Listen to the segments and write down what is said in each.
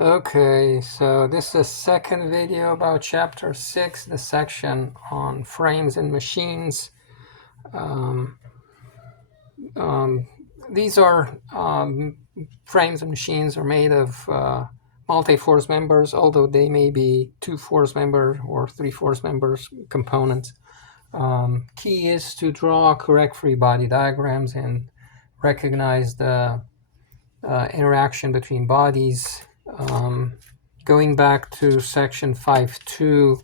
Okay, so this is the second video about chapter 6, the section on frames and machines. Um, um, these are frames and machines are made of multi-force members, although they may be two force member or three force members components. Key is to draw correct free body diagrams and recognize the interaction between bodies. Going back to section 5.2,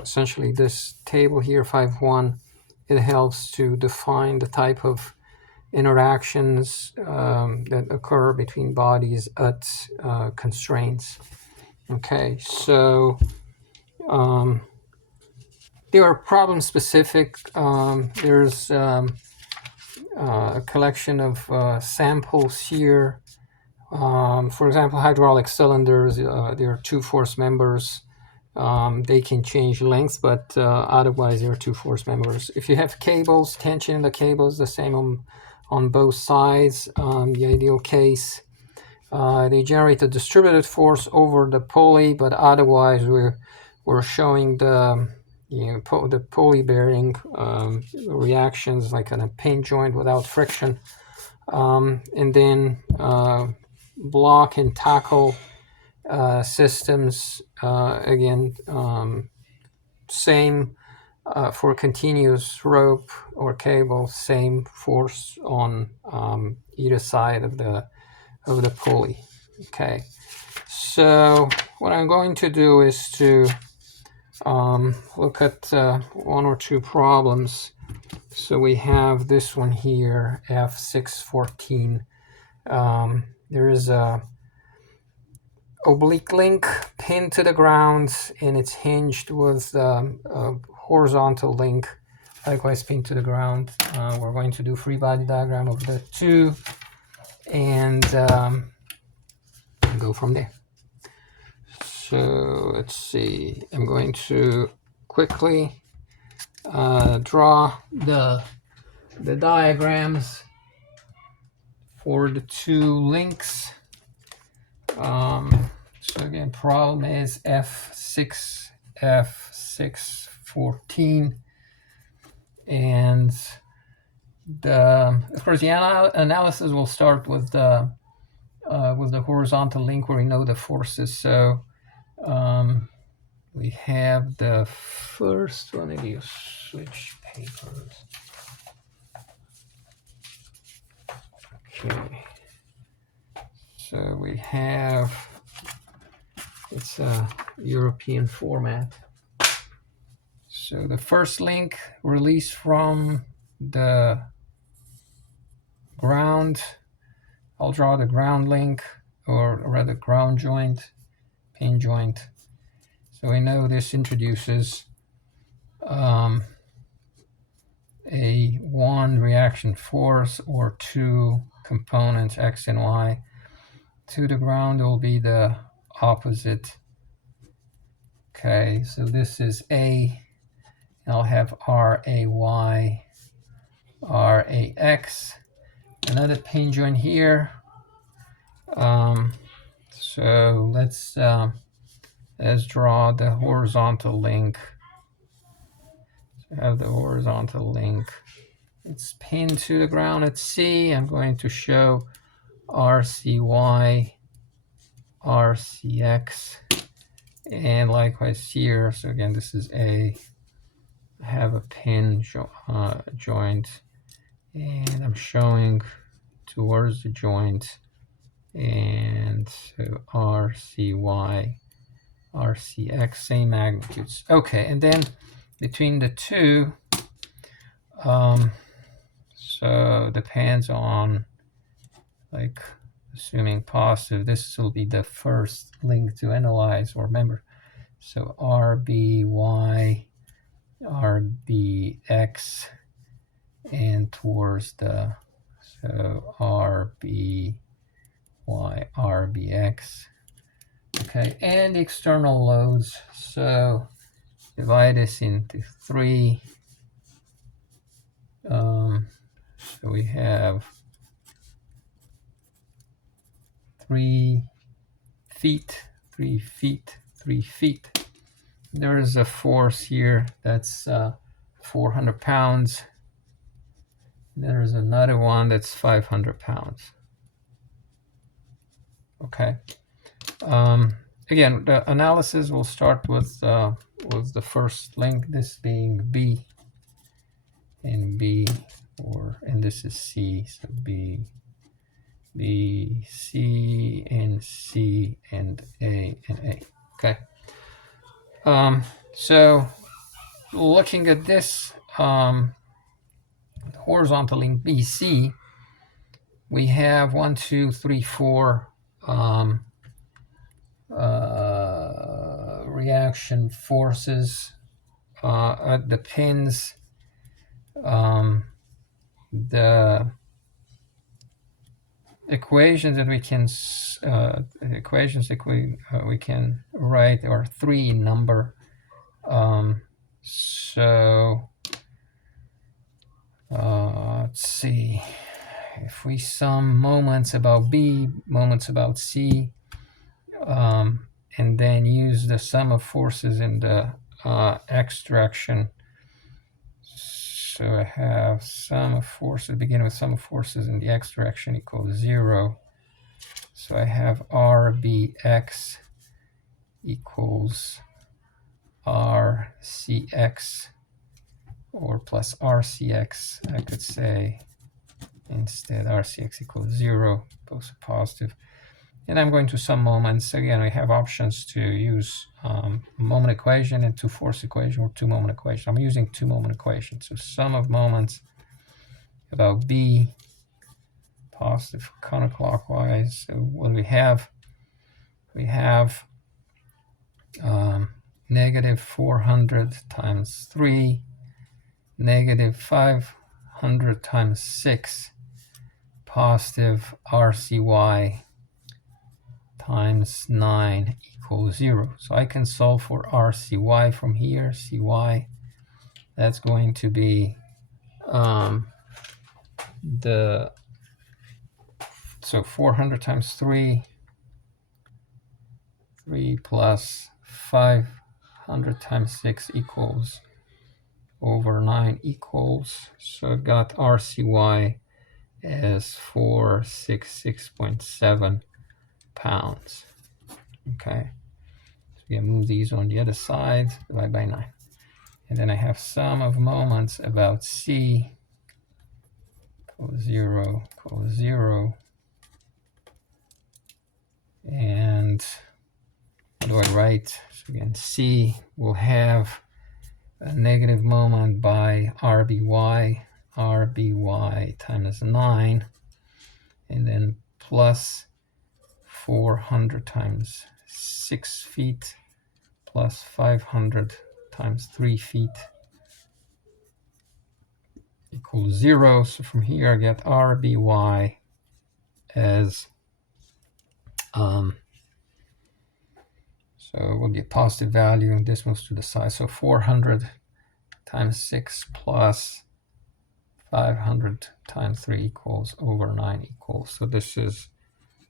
essentially this table here, 5.1, it helps to define the type of interactions that occur between bodies at constraints. Okay, so they are problem specific. There's a collection of samples here. For example, hydraulic cylinders, there are two force members. They can change length, but otherwise there are two force members. If you have cables, tension in the cables, the same on both sides. The ideal case, they generate a distributed force over the pulley, but otherwise we're showing the the pulley bearing reactions like on a pin joint without friction, and then block and tackle systems, again, same for continuous rope or cable, same force on either side of the pulley. Okay, so what I'm going to do is to look at one or two problems. So we have this one here, F614. There is a oblique link pinned to the ground, and it's hinged with a horizontal link, likewise pinned to the ground. We're going to do free body diagram of the two and go from there. So let's see. I'm going to quickly draw the diagrams for the two links. So again, problem is F614, and of course the analysis will start with the horizontal link where we know the forces. So we have the first one. Maybe you switch papers. Okay. So we have, it's a European format. So the first link, release from the ground. I'll draw the ground link, or rather ground joint, pin joint. So we know this introduces a one reaction force or two components, X and Y. To the ground will be the opposite. Okay, so this is A. I'll have RAY, RAX. Another pin joint here. So let's draw the horizontal link. So I have the horizontal link. It's pinned to the ground at C. I'm going to show RCY, RCX, and likewise here. So again, this is A. I have a pin joint, and I'm showing towards the joint, and so RCY, RCX, same magnitudes. Okay, and then between the two, so depends on, like, assuming positive, this will be the first link to analyze or remember. So RBY, RBX, and towards the, so RBY, RBX. Okay, and the external loads. So divide this into three. So we have three feet, 3 feet, 3 feet. There is a force here that's 400 pounds. There is another one that's 500 pounds. Okay. Again, the analysis will start with the first link, this being B and B, and this is C, so B, C, and C, and A, and A. Okay. So looking at this horizontal link BC, we have 1, 2, 3, 4 reaction forces at the pins. The equations that we can we can write are 3 in number. So let's see, if we sum moments about B, moments about C, and then use the sum of forces in the x direction. So I have sum of forces, begin with sum of forces in the x direction equals 0. So I have RBX equals RCX, or plus RCX, I could say. Instead, RCX equals 0, both are positive. And I'm going to sum moments. Again, I have options to use a moment equation and 2 force equation, or 2 moment equation. I'm using 2 moment equations. So sum of moments about B, positive counterclockwise. So what we have negative 400 times 3, negative 500 times 6, positive RCY times 9 equals 0. So I can solve for RCY from here. CY, that's going to be so 400 times 3 plus 500 times 6 equals over 9 equals, so I've got RCY as 466.7 pounds. Okay, so we move these on the other side, divide by 9. And then I have sum of moments about C equals 0, equals 0. And what do I write? So again, C will have a negative moment by RBY, RBY times 9, and then plus 400 times 6 feet plus 500 times 3 feet equals 0. So from here I get RBY as so it would be a positive value, and this moves to the side. So 400 times 6 plus 500 times 3 equals over 9 equals. So this is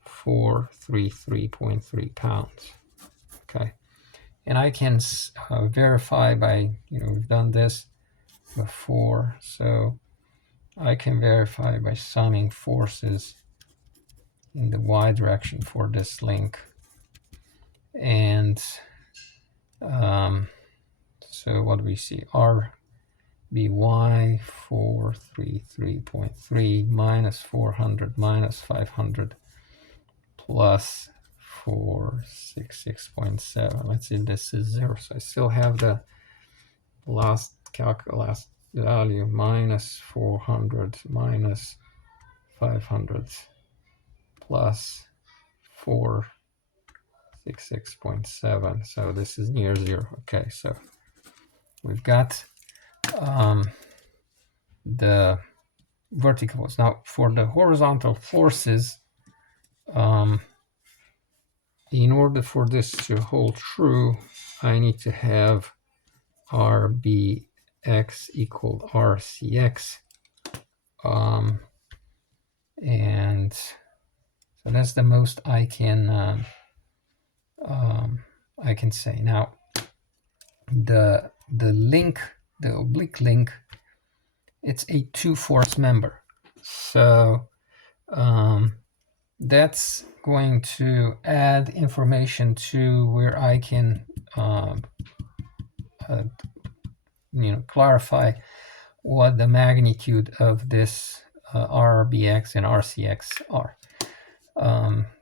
433.3 pounds. Okay, and I can verify by, we've done this before, so I can verify by summing forces in the y direction for this link. And so what do we see? RBY 433.3 minus 400 minus 500 plus 466.7. Let's see if this is 0. So I still have the last value, minus 400 minus 500 plus 466.7. So this is near 0. Okay, so we've got the verticals. Now for the horizontal forces, in order for this to hold true, I need to have RBX equal RCX. And so that's the most I can I can say. Now, the link, the oblique link, it's a two-force member. So that's going to add information to where I can clarify what the magnitude of this RBX and RCX are.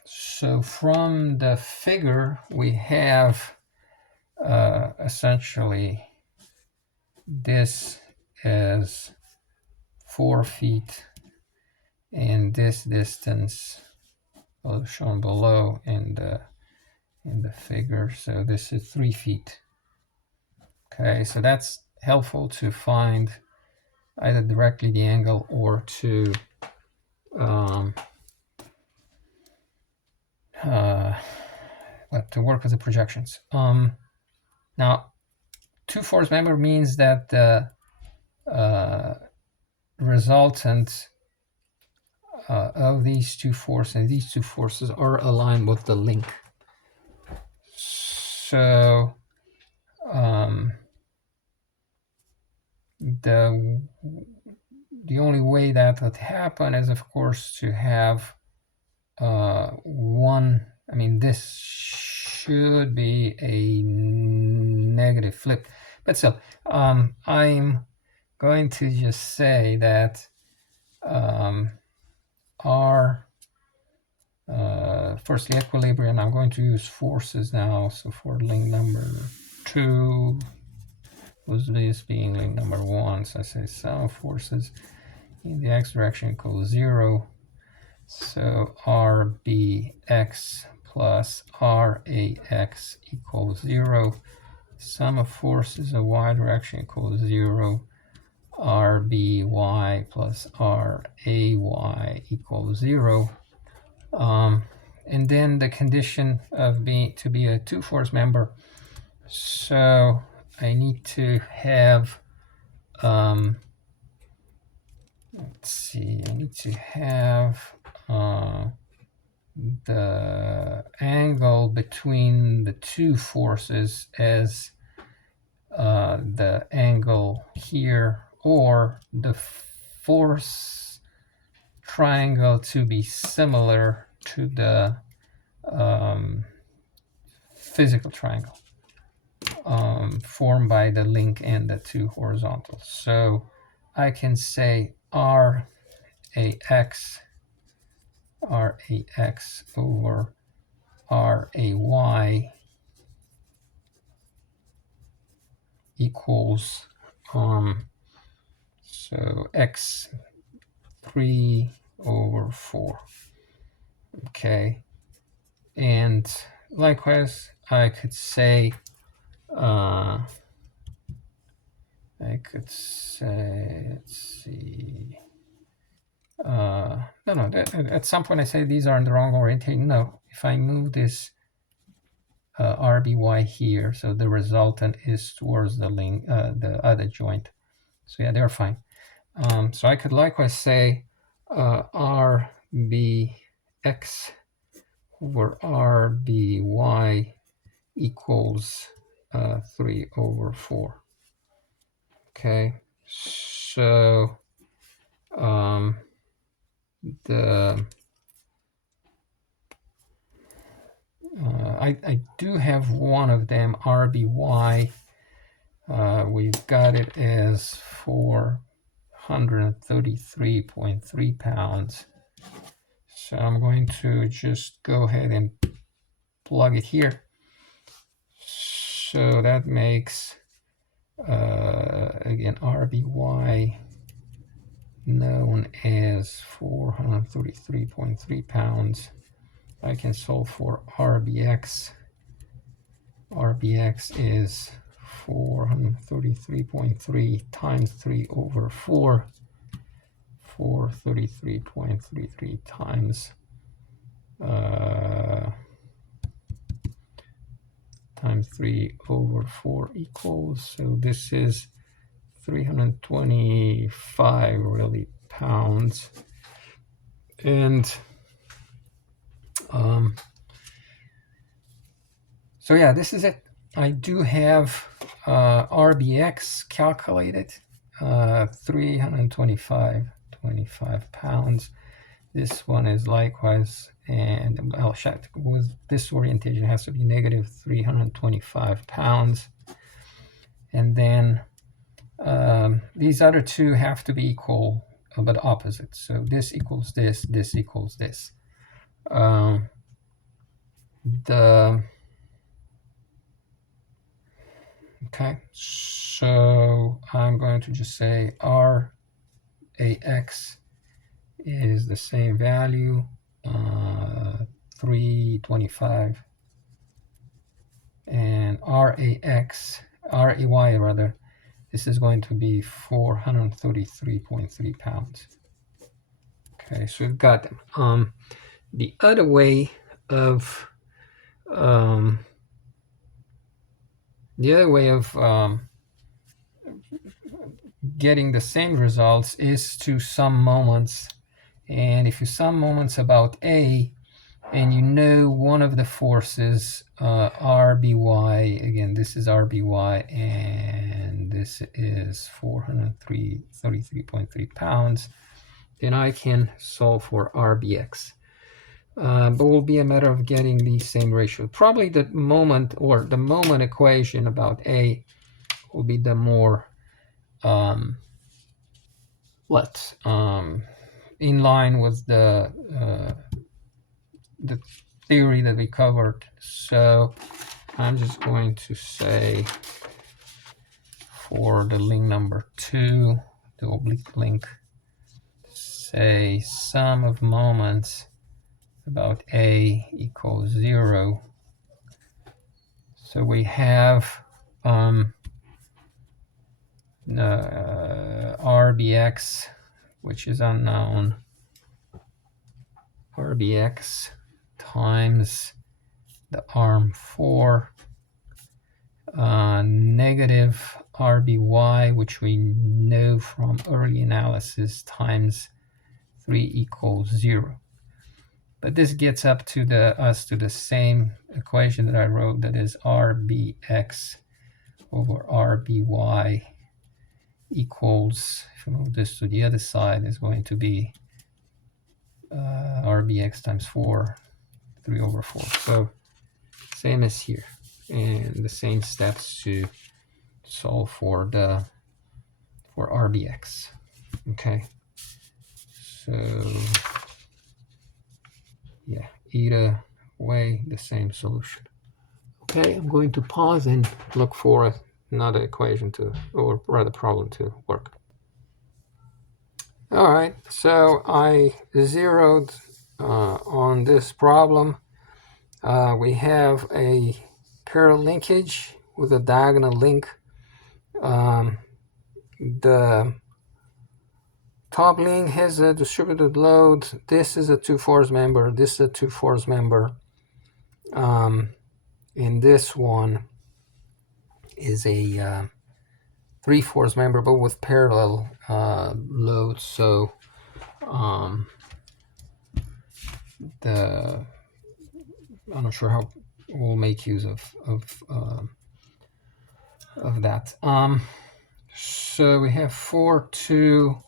So from the figure, we have essentially this is 4 feet, and this distance shown below in the figure. So this is 3 feet. Okay, so that's helpful to find either directly the angle or to work with the projections. Now, two-force member means that the resultant of these two forces are aligned with the link. So the only way that would happen is, of course, to have one. I mean, this should be a negative flip, but still, I'm going to just say that R, first the equilibrium. I'm going to use forces now. So for link number 2, was this being link number 1, so I say sum of forces in the x direction equals 0. So RBX plus RAX equals 0. Sum of forces in y direction equals 0. RBY plus RAY equals 0. And then the condition of being to be a two-force member. So I need to have, let's see, I need to have the angle between the two forces as the angle here, or the force triangle to be similar to the physical triangle formed by the link and the two horizontals. So I can say RAX over RAY equals so x3 over 4. Okay, and likewise I could say let's see, no, at some point I say these are in the wrong orientation. No, if I move this RBY here, so the resultant is towards the link, the other joint. So yeah, they're fine. So I could likewise say RBX over RBY equals 3 over 4. Okay, so I do have one of them, RBY. We've got it as 433.3 pounds. So I'm going to just go ahead and plug it here. So that makes, again, RBY known as 433.3 pounds. I can solve for RBX. RBX is 433.3 times 3 over 4. 433.33 times times 3 over 4 equals, so this is 325 really pounds. And So yeah, this is it. I do have RBX calculated, 325 pounds. This one is likewise, and I'll check with this orientation, it has to be negative 325 pounds. And then these other two have to be equal, but opposite. So this equals this, this equals this. Okay, so I'm going to just say RAX is the same value, 325, and RAY rather, this is going to be 433.3 pounds. Okay, so we've got them. The other way of getting the same results is to sum moments. And if you sum moments about A, and you know one of the forces, RBY, again, this is RBY, and this is 433.3 pounds, then I can solve for RBX. But will be a matter of getting the same ratio. Probably the moment, or the moment equation about A will be the more in line with the theory that we covered. So I'm just going to say for the link number 2, the oblique link, say sum of moments about A equals 0. So we have RBX, which is unknown, RBX times the arm 4, negative RBY, which we know from early analysis, times 3 equals 0. But this gets up to us to the same equation that I wrote, that is RBX over RBY equals, if I move this to the other side, is going to be RBX times 4, 3 over 4. So same as here, and the same steps to solve for RBX. Okay, so yeah, either way, the same solution. Okay, I'm going to pause and look for another equation to, or rather problem to work. All right, so I zeroed on this problem. We have a parallel linkage with a diagonal link. The top link has a distributed load. This is a 2-force member. This is a 2-force member. And this one is a 3-force member, but with parallel loads. So I'm not sure how we'll make use of that. So we have 4, 2,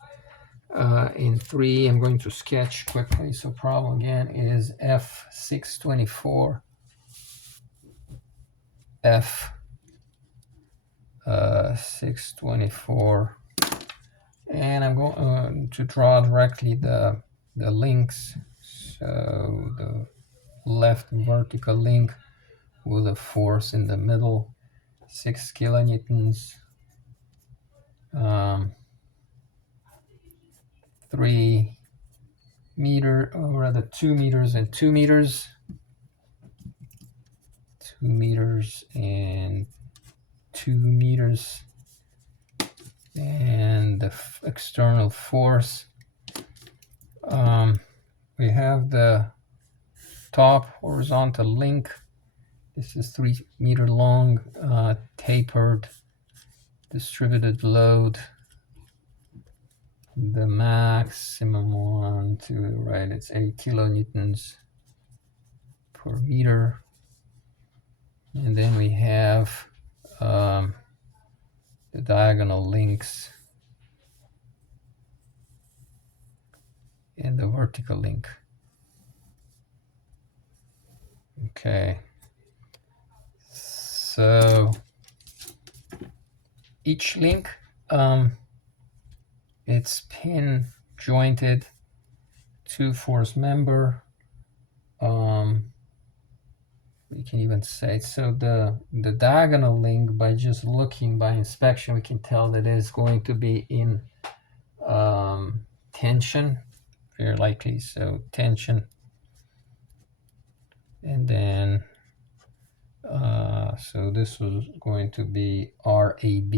and 3. I'm going to sketch quickly. So problem again is F624, F624, and I'm going to draw directly the links. So the left vertical link with a force in the middle, 6 kilonewtons, 3 meter, or rather 2 meters and 2 meters, 2 meters and 2 meters, and the external force. We have the top horizontal link. This is 3 meter long, tapered, distributed load. The maximum one to the right, it's 8 kilonewtons per meter. And then we have the diagonal links and the vertical link. Okay. So each link, it's pin jointed to force member. We can even say, so the diagonal link, by just looking by inspection, we can tell that it is going to be in tension, very likely. So tension, and then so this was going to be RAB,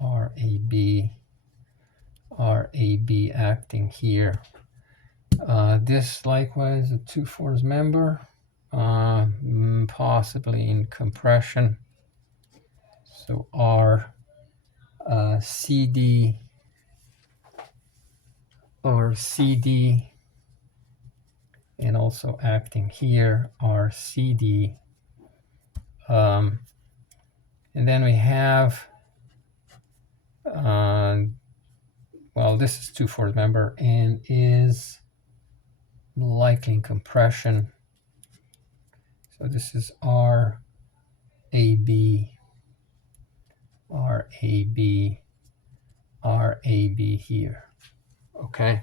RAB acting here. This likewise a 2-force member, possibly in compression. So CD or CD, and also acting here RCD. And then we have, well, this is 2-force member and is likely in compression. So this is RAB, RAB here. Okay.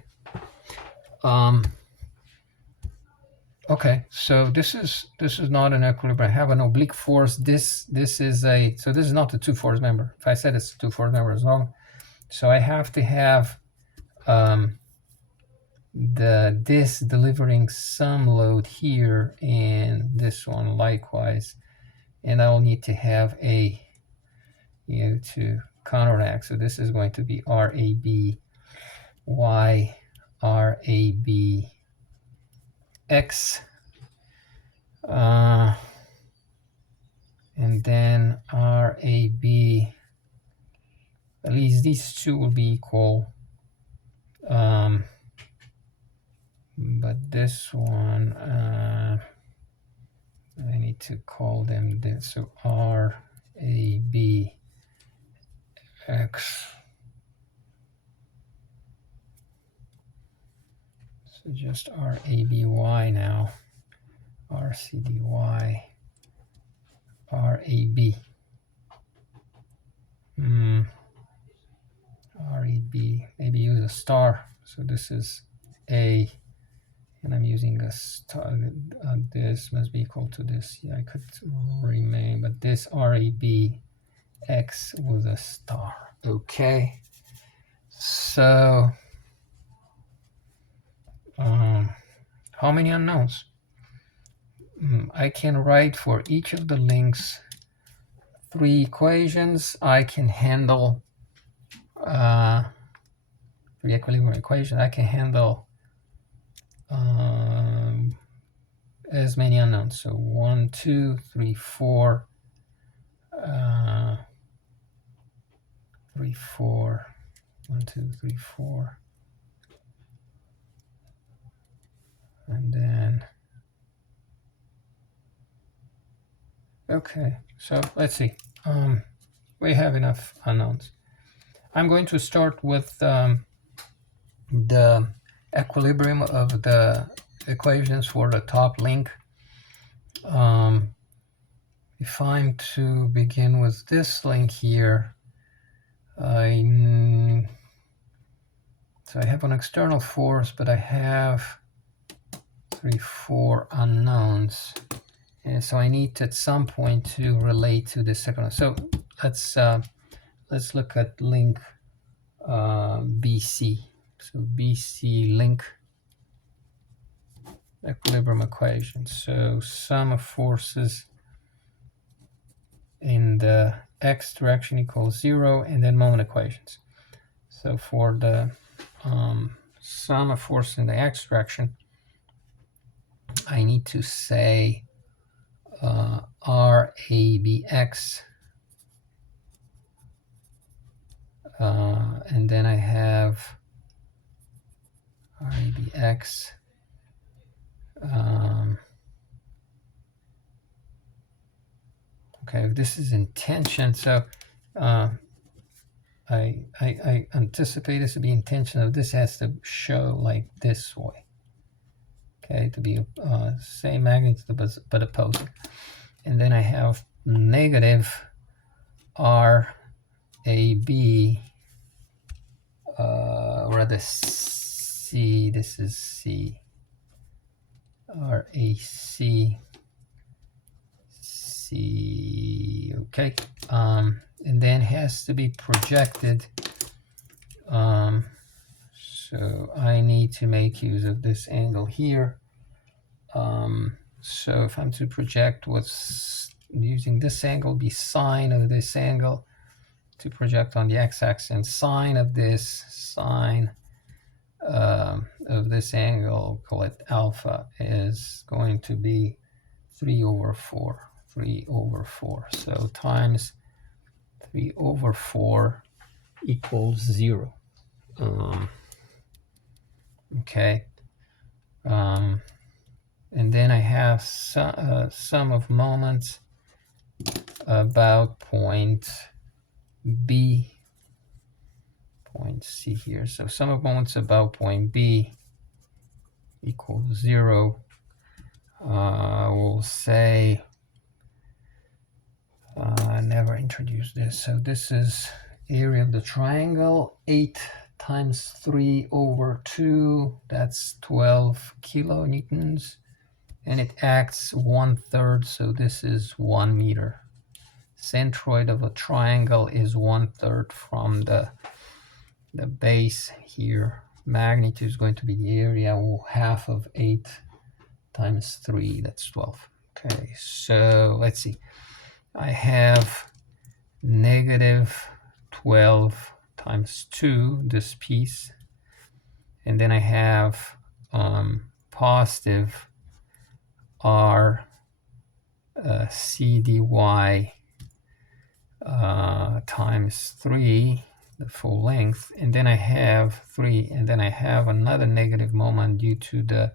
Okay, so this is not an equilibrium. I have an oblique force. This is a, so this is not a 2-force member. If I said it's a 2-force member, it's wrong. So I have to have this delivering some load here, and this one likewise, and I'll need to have a, to counteract. So this is going to be RAB Y, RAB X, and then RAB, at least these two will be equal, but this one, I need to call them this. So RAB X, so just RABY now, RCDY, RAB, RAB, maybe use a star. So this is A, and I'm using a star. This must be equal to this. Yeah, I could remain, but this RAB X with a star. Okay, so how many unknowns? I can write for each of the links 3 equations. I can handle 3 equilibrium equations. I can handle as many unknowns. So 1, 2, 3, 4, 3, 4, 1, 2, 3, 4, and then, okay, so let's see. We have enough unknowns. I'm going to start with the equilibrium of the equations for the top link. If I'm to begin with this link here, so I have an external force, but I have 3, 4 unknowns, and so I need to, at some point, to relate to the second one. So let's look at link BC. So BC link equilibrium equation. So sum of forces in the x direction equals 0, and then moment equations. So for the sum of force in the x direction, I need to say RABX, and then I have RABX, Okay, if this is in tension, so I anticipate this to be in tension. So this has to show like this way. Okay, to be same magnitude but opposing. And then I have negative RAB, rather C, this is C, RAC, C, okay. And then has to be projected. So I need to make use of this angle here. So if I'm to project what's using this angle, be sine of this angle to project on the x-axis, and sine of this angle, call it alpha, is going to be 3/4. So times 3/4 equals 0. Okay. And then I have sum of moments about point B, point C here. So sum of moments about point B equals 0. We'll say, I never introduced this. So this is area of the triangle, 8 times 3/2, that's 12 kilonewtons. And it acts 1/3, so this is 1 meter. Centroid of a triangle is 1/3 from the base here. Magnitude is going to be the area, half of 8 times 3, that's 12. Okay, so let's see. I have negative 12 times 2, this piece. And then I have positive R CDY times 3, the full length, and then I have 3, and then I have another negative moment due to the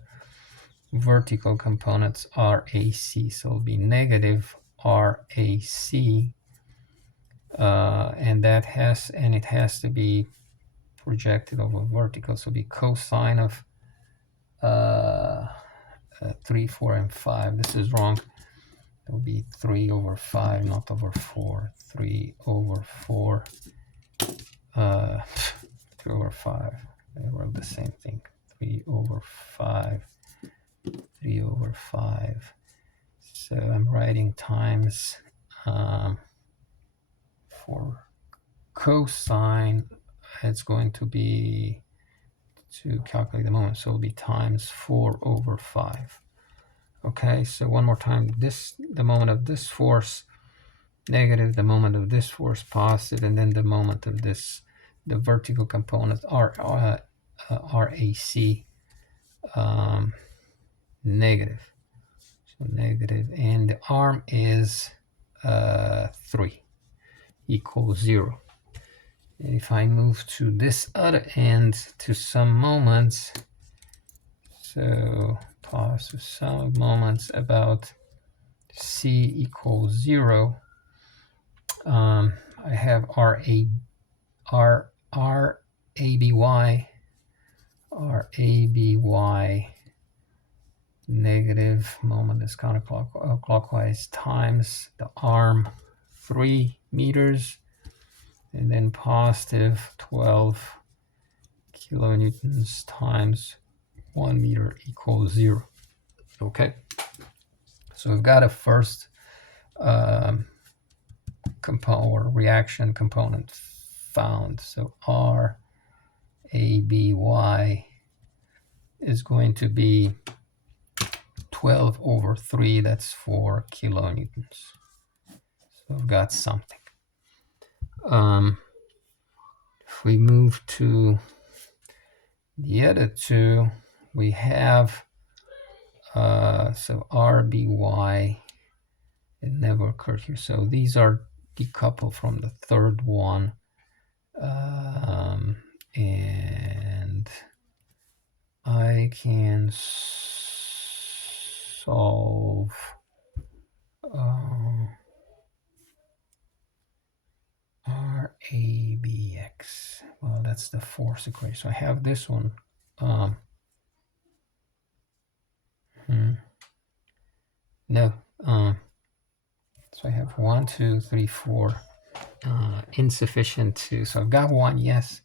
vertical components RAC, so it'll be negative RAC, and it has to be projected over vertical, so it'll be cosine of 3, 4, and 5. This is wrong. It will be 3/5, not over 4. 3/4. 3/5. I wrote the same thing. 3/5. 3/5. So I'm writing times for cosine. It's going to be, to calculate the moment, so it'll be times 4/5. Okay, so one more time, the moment of this force negative, the moment of this force positive, and then the moment of this, the vertical component RAC negative. So negative, and the arm is 3 equals 0. And if I move to this other end to some moments, so positive sum of moments about C equals 0, I have RABY negative, moment is counterclockwise, times the arm 3 meters, and then positive 12 kilonewtons times 1 meter equals 0. Okay, so we've got a first component or reaction component found. So RABY is going to be 12/3, that's 4 kilonewtons. So I've got something. If we move to the other two, we have so RBY, it never occurred here. So these are decoupled from the third one, and I can solve that's the force equation. So I have this one. No. So I have 1, 2, 3, 4. Insufficient to. So I've got 1, yes,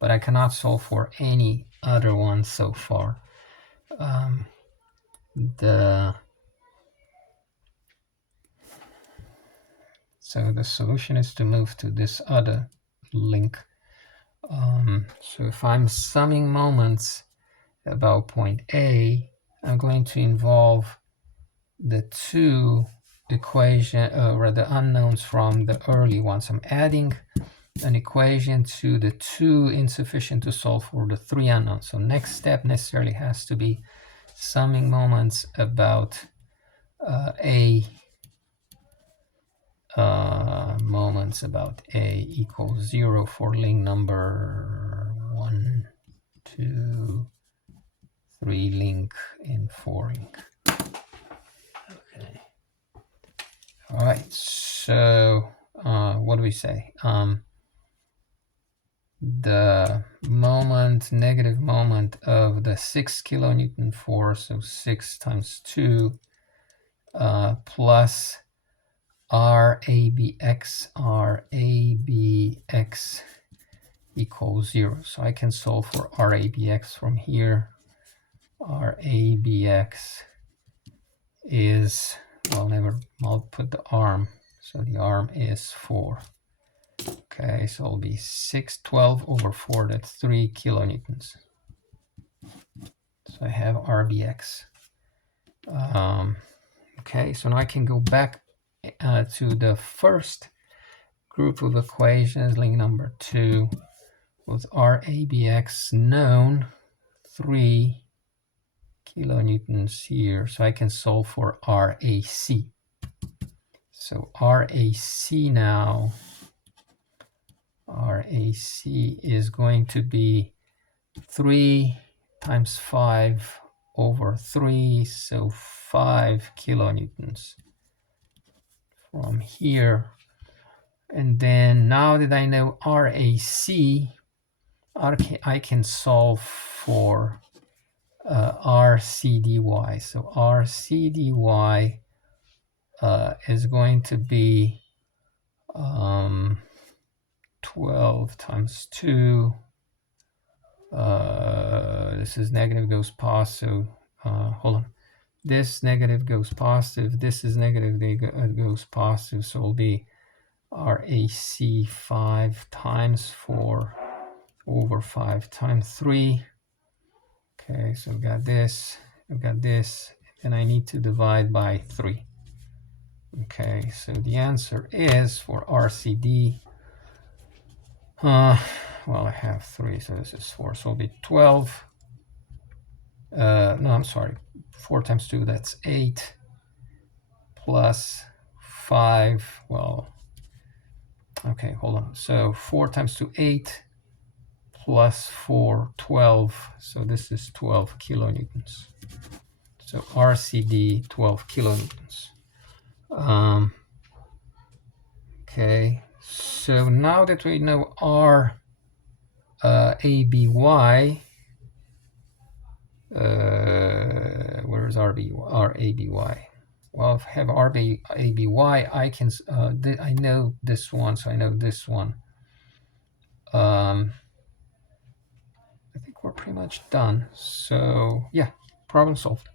but I cannot solve for any other one so far. So the solution is to move to this other link. So if I'm summing moments about point A, I'm going to involve the two equation, or the unknowns from the early ones. I'm adding an equation to the 2 insufficient to solve for the 3 unknowns. So next step necessarily has to be summing moments about A. Moments about A equals 0 for link number 1, 2, 3 link, and 4 link. Okay. All right. So what do we say? The moment, negative moment of the 6 kilonewton force, so 6 times 2 plus RABX equals 0. So I can solve for RABX from here. RABX is, well, I'll put the arm. So the arm is 4. Okay, so it'll be 612 over 4, that's 3 kilonewtons. So I have RBX. Okay, so now I can go back to the first group of equations, link number 2, with RABX known, 3 kilonewtons here. So I can solve for RAC. So RAC now, RAC is going to be 3 times 5 over 3, so 5 kilonewtons from here. And then now that I know RAC, I can solve for RCdy. So RCdy is going to be 12 times 2. This is negative goes positive. Hold on. This negative goes positive. This is negative goes positive. So it'll be RAC 5 times 4 over 5 times 3. Okay, so I've got this, and I need to divide by 3. Okay, so the answer is for RCD. Well, I have 3, so this is 4, so it'll be 12. No, I'm sorry, 4 times 2, that's 8, plus 5, well, okay, hold on. So 4 times 2, 8, plus 4, 12. So this is 12 kilonewtons. So RCD, 12 kilonewtons. Okay, so now that we know ABY, where is RABY? Well, if I have ABY, I can, I know this one, so I know this one. I think we're pretty much done. So yeah, problem solved.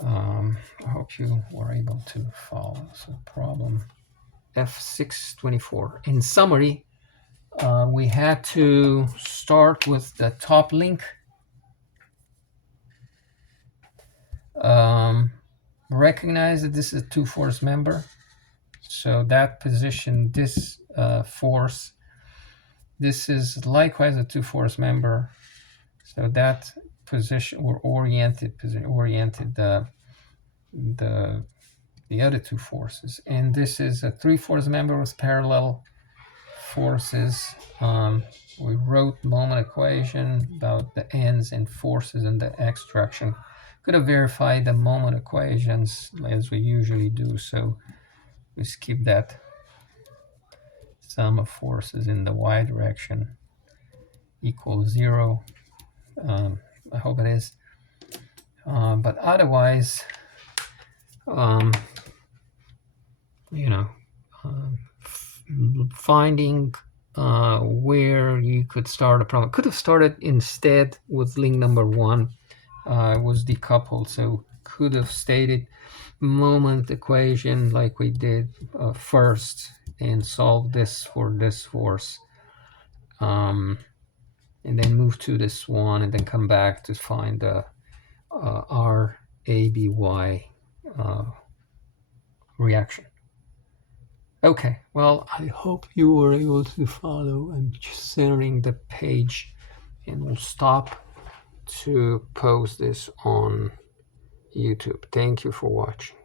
I hope you were able to follow. So problem F624. In summary, we had to start with the top link. Recognize that this is a 2-force member. So that position, this force, this is likewise a 2-force member. So that position, or oriented the other 2 forces. And this is a 3-force member with parallel forces. We wrote moment equation about the ends and forces in the x direction. Could have verified the moment equations as we usually do, so we skip that. Sum of forces in the y direction. equals 0. I hope it is. But otherwise, you know, finding where you could start a problem. Could have started instead with link number 1. It was decoupled, so could have stated moment equation like we did first and solve this for this force. And then move to this one and then come back to find the RABY reaction. Okay, well, I hope you were able to follow. I'm just centering the page, and we'll stop to post this on YouTube. Thank you for watching.